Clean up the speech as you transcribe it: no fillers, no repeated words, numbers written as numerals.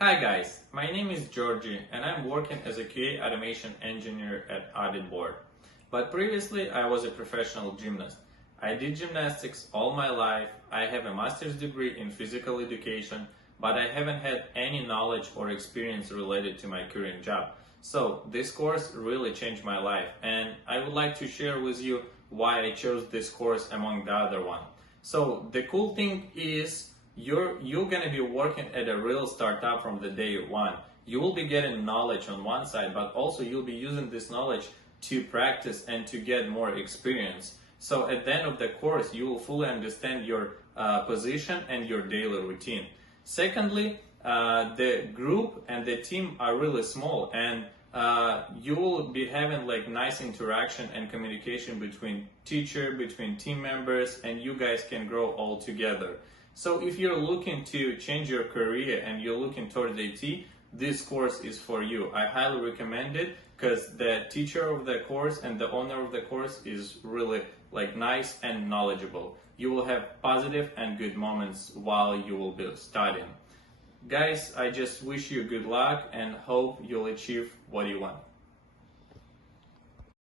Hi guys, my name is Georgie and I'm working as a QA automation engineer at Audit Board. But previously I was a professional gymnast. I did gymnastics all my life. I have a master's degree in physical education, but I haven't had any knowledge or experience related to my current job. So this course really changed my life and I would like to share with you why I chose this course among the other one. So the cool thing is you're gonna be working at a real startup from the day one. You will be getting knowledge on one side, but also you'll be using this knowledge to practice and to get more experience. So at the end of the course, you will fully understand your position and your daily routine. Secondly, the group and the team are really small, and you will be having like nice interaction and communication between teacher, between team members, and you guys can grow all together. So if you're looking to change your career and you're looking towards IT, this course is for you. I highly recommend it because the teacher of the course and the owner of the course is really like nice and knowledgeable. You will have positive and good moments while you will be studying. Guys, I just wish you good luck and hope you'll achieve what you want.